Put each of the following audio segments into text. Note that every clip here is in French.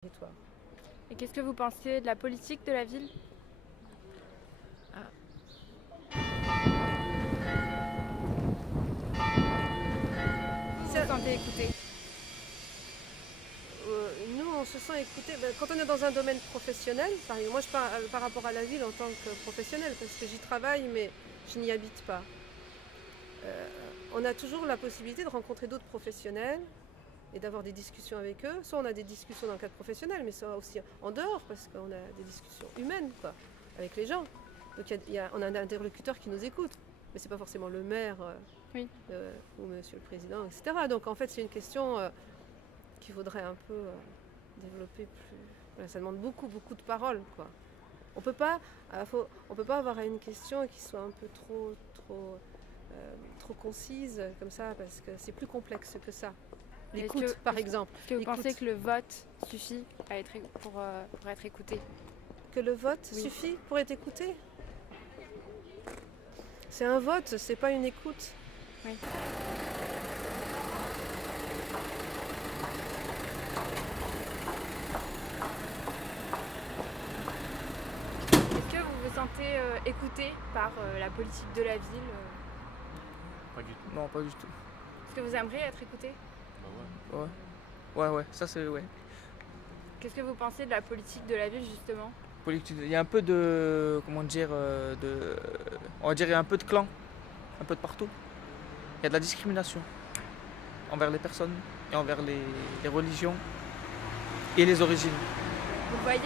territoire. Et qu'est-ce que vous pensez de la politique de la ville? Vous vous sentez écouté? Nous, on se sent écouté quand on est dans un domaine professionnel. Par exemple, moi, je parle par rapport à la ville en tant que professionnel, parce que j'y travaille, mais je n'y habite pas. On a toujours la possibilité de rencontrer d'autres professionnels et d'avoir des discussions avec eux. Soit on a des discussions dans le cadre professionnel, mais soit aussi en dehors, parce qu'on a des discussions humaines, quoi, avec les gens. Donc on a un interlocuteur qui nous écoute, mais c'est pas forcément le maire Oui. ou monsieur le président, etc. Donc en fait, c'est une question qu'il faudrait un peu développer plus. Voilà, ça demande beaucoup de paroles, quoi. On peut pas avoir une question qui soit un peu trop concise comme ça, parce que c'est plus complexe que ça. L'écoute, par exemple. Est-ce que vous pensez que le vote suffit pour être écouté? Que le vote suffit pour être écouté? C'est un vote, c'est pas une écoute. Oui. Est-ce que vous vous sentez écouté par la politique de la ville? Pas du tout. Non, pas du tout. Est-ce que vous aimeriez être écouté? Bah ouais. Ouais, ça c'est ouais. Qu'est-ce que vous pensez de la politique de la ville, justement? Politique, il y a un peu de, comment dire, on va dire il y a un peu de clan, un peu de partout. Il y a de la discrimination envers les personnes et envers les religions et les origines. Vous le voyez?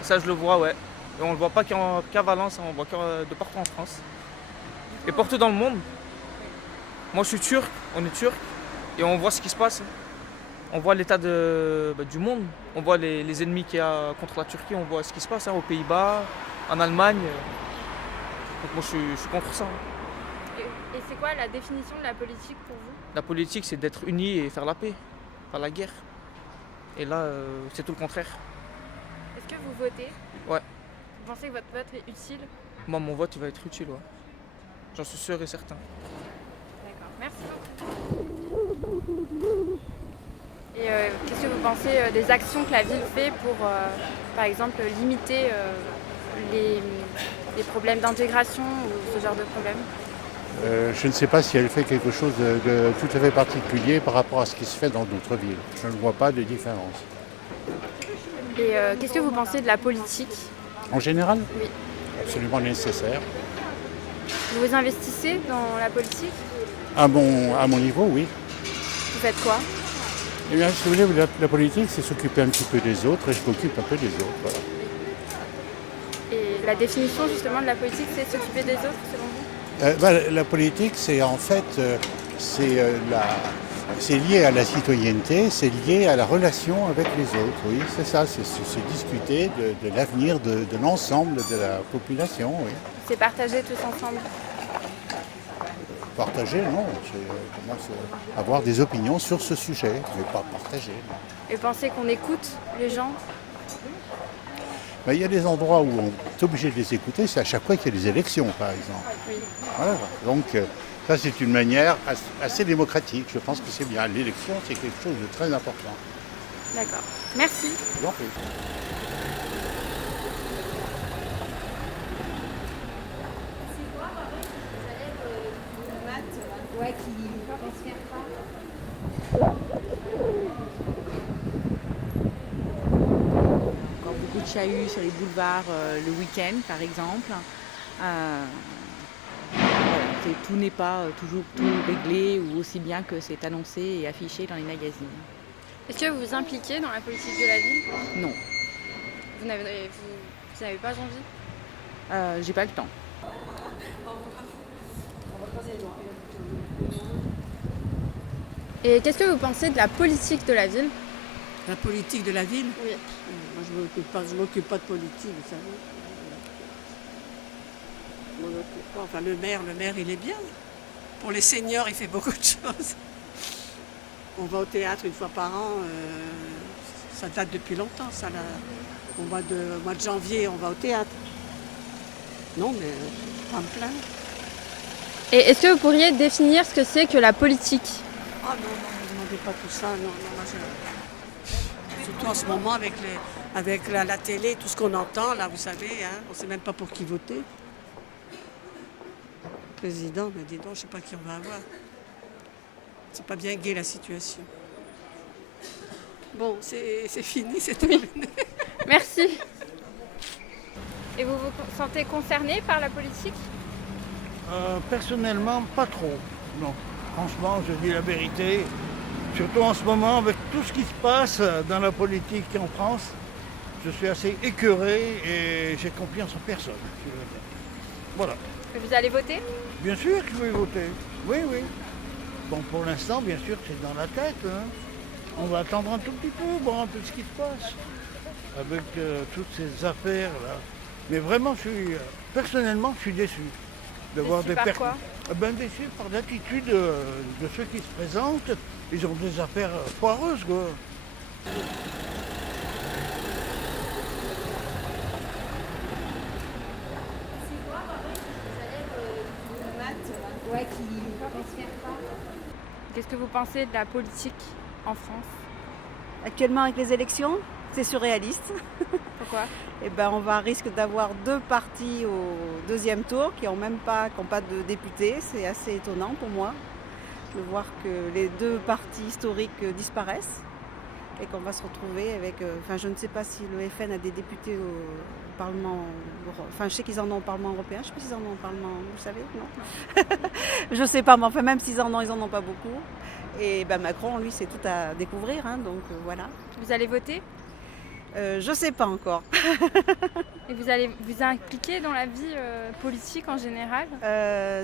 Ça je le vois, ouais. Et on le voit pas qu'à Valence, on le voit de partout en France. Et partout dans le monde. Moi je suis turc, on est turc, et on voit ce qui se passe. On voit l'état du monde, on voit les ennemis qu'il y a contre la Turquie, on voit ce qui se passe aux Pays-Bas, en Allemagne. Donc moi je suis contre ça. Et c'est quoi la définition de la politique pour vous? La politique c'est d'être unis et faire la paix, pas la guerre. Et là c'est tout le contraire. Est-ce que vous votez? Ouais. Vous pensez que votre vote est utile? Moi mon vote il va être utile, ouais. J'en suis sûr et certain. D'accord, merci beaucoup. Et qu'est-ce que vous pensez des actions que la ville fait pour, par exemple, limiter les problèmes d'intégration ou ce genre de problèmes? Je ne sais pas si elle fait quelque chose de tout à fait particulier par rapport à ce qui se fait dans d'autres villes. Je ne vois pas de différence. Et qu'est-ce que vous pensez de la politique? En général, Oui. absolument nécessaire. Vous investissez dans la politique? À mon niveau, oui. Vous faites quoi? Eh bien, si vous voulez, la politique, c'est s'occuper un petit peu des autres, et je m'occupe un peu des autres. Voilà. Et la définition justement de la politique, c'est s'occuper des autres, selon vous? La politique, c'est en fait, c'est lié à la citoyenneté, c'est lié à la relation avec les autres. Oui, c'est ça, c'est discuter de l'avenir de l'ensemble de la population. Oui. C'est partager tous ensemble. Partager, non, c'est avoir des opinions sur ce sujet, mais pas partager. Non. Et pensez qu'on écoute les gens? Mais il y a des endroits où on est obligé de les écouter, c'est à chaque fois qu'il y a des élections, par exemple. Oui. Voilà. Donc ça, c'est une manière assez démocratique. Je pense que c'est bien. L'élection, c'est quelque chose de très important. D'accord. Merci. Je vous en prie. Ouais, qui transfère pas. Encore beaucoup de chahuts sur les boulevards le week-end, par exemple. Tout n'est pas toujours tout réglé ou aussi bien que c'est annoncé et affiché dans les magazines. Est-ce que vous vous impliquez dans la politique de la ville? Non, Vous n'avez pas envie? j'ai pas le temps. Et qu'est-ce que vous pensez de la politique de la ville? La politique de la ville? Oui. Moi, je m'occupe pas de politique, vous savez. Je m'en occupe pas. Enfin, le maire, il est bien. Pour les seniors, il fait beaucoup de choses. On va au théâtre une fois par an. Ça date depuis longtemps, ça. Au mois de janvier, on va au théâtre. Non, mais pas me plaindre. Et est-ce que vous pourriez définir ce que c'est que la politique? Ah non, ne me demandez pas tout ça. Non, moi, je Surtout en ce moment avec, la télé, tout ce qu'on entend, là, vous savez, hein, on ne sait même pas pour qui voter. Président, mais dis donc, je ne sais pas qui on va avoir. C'est pas bien gai la situation. Bon, c'est fini, c'est terminé. Merci. Et vous vous sentez concerné par la politique? Personnellement, pas trop. Non. Franchement, je dis la vérité. Surtout en ce moment, avec tout ce qui se passe dans la politique en France, je suis assez écœuré et j'ai confiance en personne. Je veux dire. Voilà. Vous allez voter? Bien sûr que je vais voter. Oui, oui. Bon, pour l'instant, bien sûr, c'est dans la tête. Hein. On va attendre un tout petit peu, voir un peu ce qui se passe avec toutes ces affaires-là. Mais vraiment, personnellement, je suis déçu de voir des par quoi? Déçu par l'attitude de ceux qui se présentent. Ils ont des affaires foireuses, quoi. Qu'est-ce que vous pensez de la politique en France? Actuellement, avec les élections, c'est surréaliste. Pourquoi? On risque d'avoir 2 partis au deuxième tour qui n'ont pas de députés. C'est assez étonnant pour moi de voir que les 2 partis historiques disparaissent et qu'on va se retrouver avec... je ne sais pas si le FN a des députés au Parlement... je sais qu'ils en ont au Parlement européen. Je ne sais pas s'ils en ont au Parlement... Vous savez, non? Je ne sais pas, mais même s'ils en ont, ils n'en ont pas beaucoup. Et Macron, lui, c'est tout à découvrir. Hein, donc voilà. Vous allez voter? Je ne sais pas encore. Et vous allez vous impliquer dans la vie politique en général?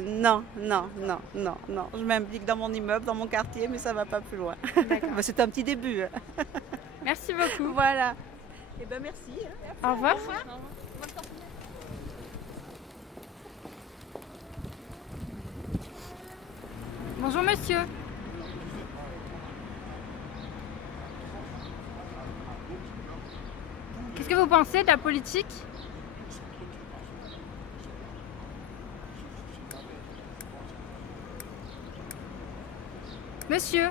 Non. Je m'implique dans mon immeuble, dans mon quartier, mais ça ne va pas plus loin. C'est un petit début. Merci beaucoup. Voilà. Merci. Au revoir. Bonjour monsieur. Qu'est-ce que vous pensez de la politique? Monsieur.